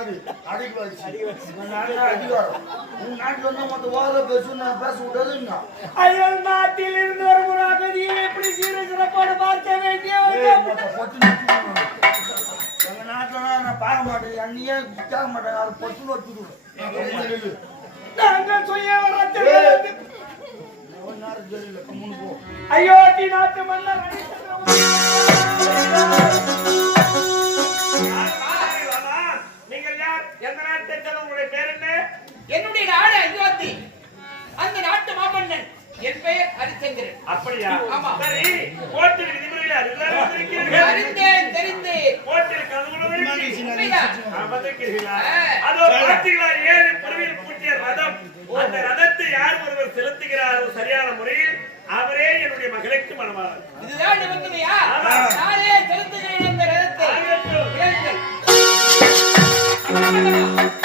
அடிவாசி உன் நாட்டுல உன் நாட்டுல வந்து மொத்த வாழ பேசு நான் பேச இன்னும். அயல் நாட்டில் இருந்து ஒரு எப்படி சீர சிறப்பாடு பார்க்க வேண்டிய. எங்க நாட்டுலலாம் நான் பார்க்க மாட்டேன். என்னையே கேட்க மாட்டேன். அது பொட்டு நொட்டிக்கணும். நாங்கள் சுய வரத்தில் அயோத்தி நாட்டு மன்னர் எந்த நாட்டை சேர்ந்த உங்களுடைய பேர் என்ன? என்னுடைய நாடு அயோத்தி. அந்த நாட்டு மாமன்னன். என் பெயர் ஹரிச்சந்திரன். அப்படியா? ஆமா. சரி. கோட்டில் விதிமுறையில் அறிந்தாலும் வந்திருக்கிறீர்கள். அறிந்தேன் தெரிந்தேன். கோட்டில் கலந்து உண்மைதான். வந்திருக்கிறீர்களா? ஆ. அதோ பார்த்தீங்களா ஏழு பிரிவில் பூட்டிய ரதம். அந்த ரதத்தை யார் ஒருவர் செலுத்துகிறாரோ சரியான முறையில் அவரே என்னுடைய மகளுக்கு மனமாளர் இதுதான் நிபந்தனையா. நானே செலுத்துகிறேன் Thank you.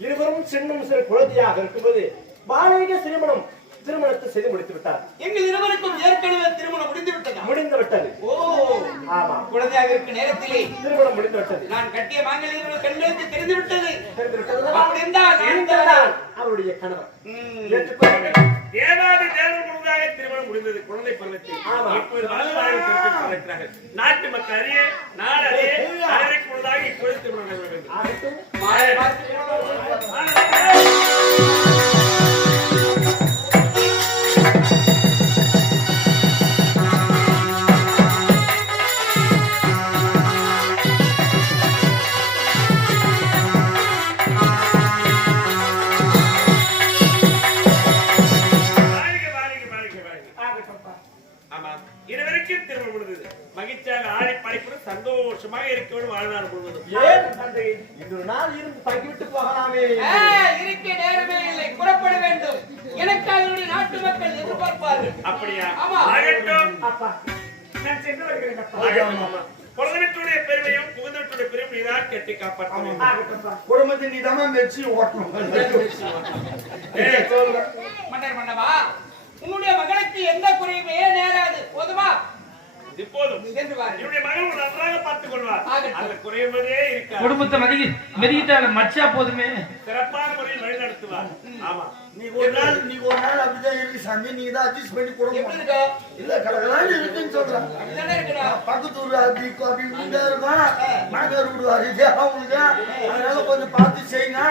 இருவரும் சின்னம் சிறு குழந்தையாக இருக்கும்போது பாலிக திருமணம் திருமணத்தை செய்து முடித்து விட்டார் எங்கள் இருவருக்கும் ஏற்கனவே திருமணம் முடிந்து விட்டதா முடிந்து விட்டது ஓ ஆமா. குழந்தையாக இருக்கும் நேரத்திலே திருமணம் முடிந்து விட்டது நான் கட்டிய மாங்கல்யம் கண்களுக்கு தெரிந்து விட்டது தெரிந்து விட்டது அவருடைய கணவர். ம். ஏற்றுக்கொள்ளுங்கள் தேவாதி தேவர் முழுதாக திருமணம் முடிந்தது. குழந்தை பருவத்தில். நாட்டு மக்கள் அறிய நாடு அறிய அனைவருக்கு முழுதாக இப்பொழுது திருமணம் நடைபெற வேண்டும் இதுவரைக்கும் திருமணம் முடிந்தது. மகிழ்ச்சியாக ஆடி படைப்புடன் சந்தோஷமாக இருக்கணும் வாழ்நாள் முழுவதும். ஏன் தந்தை? இன்று நாள் இருந்து தங்கிவிட்டு போகலாமே. இருக்க நேரமே இல்லை. புறப்பட வேண்டும். எனக்காக என்னுடைய நாட்டு மக்கள் எதிர்பார்ப்பார்கள். அப்படியா? ஆமா. ஆகட்டும். அப்பா நான் சென்று வருகிறேன் அப்பா. பிறந்தவற்றுடைய பெருமையும் புகுந்தவற்றுடைய பெருமையும் நீதான் கட்டி காப்பாற்ற வேண்டும். குடும்பத்தை நீ தான் மெச்சி ஓட்டணும். ஏய், மன்னர் மன்னவா உன்னுடைய மகளுக்கு எந்த குறையுமே இப்போதும் என்னுடைய மகன் நன்றாக பார்த்துக் கொள்வார். அந்த குடும்பத்தை மதிக்கி மெதிக்கிட்டால மச்சா போதுமே. சிறப்பான முறையில் வழி நடத்துவார் ஆமா. நீ ஒரு நாள் நீ ஒரு நாள் அப்படிதான் இருக்கு சாமி. நீ தான் அட்ஜஸ்ட் பண்ணி இருக்கா? இல்ல கடகலான்னு இருக்குன்னு இருக்கணும் பக்கத்து ஊர் அப்படி அப்படி இப்படிதான் இருக்கும். மாமியார் விடுவாரு இது அவங்களுக்கு அதனால கொஞ்சம் பார்த்து செய்யுங்க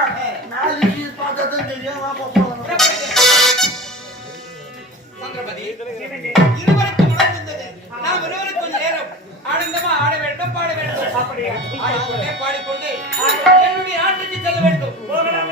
நாளைக்கு பார்த்தா தான் தெரியும். வாப்பா போகலாம் நாம் இருவரும் கொஞ்ச நேரம் ஆனந்தமா ஆட வேண்டும் பாட வேண்டும். ஆடிக்கொண்டே பாடிக்கொண்டே என்னுடைய நாட்டுக்கு செல்ல வேண்டும். போகலாமே.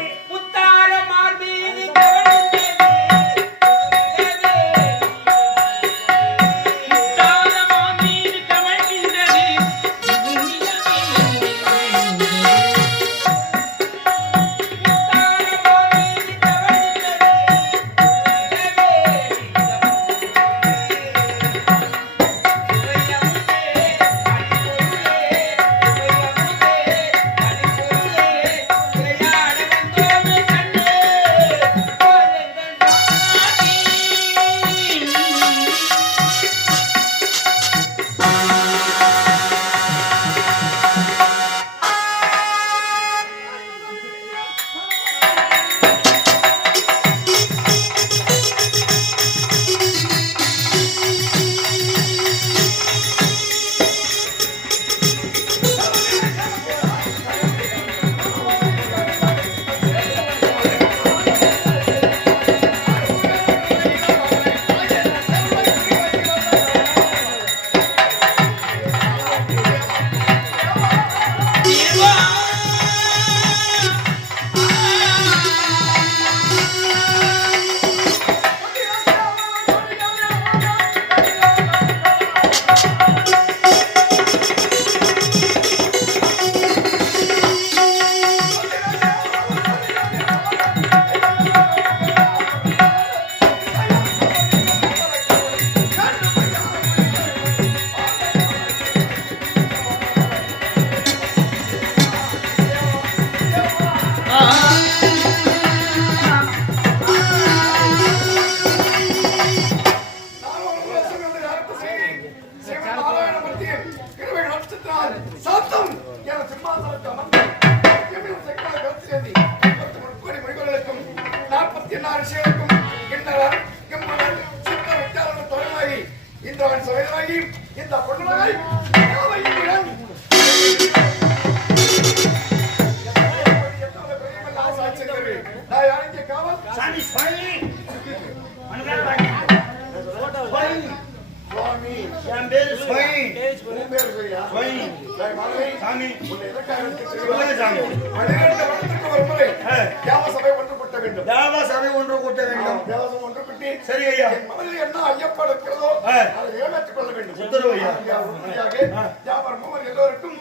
பேரு சுவாமி உன் பேர் சரியா சுவாமி நான் மகனே சாமி உன்னை எதற்காக அழைத்திருக்கிறேன்? சொல்லுங்க சாமி பன்னிரண்டு வருடத்திற்கு ஒரு முறை ஆ. தியாக சபை ஒன்று கூட்ட வேண்டும். தேவ சபை ஒன்று கூட்ட வேண்டும். தியாகம் ஒன்று கூட்டி சரி ஐயா. மனதில் என்ன ஐயப்பாடு இருக்கிறதோ. அதை நிறைவேற்றிக் கொள்ள வேண்டும். உத்தரவு ஐயா. உறுதியாக வியாபாரம் எல்லோருக்கும்.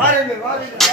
வாருங்கள் வாருங்கள்.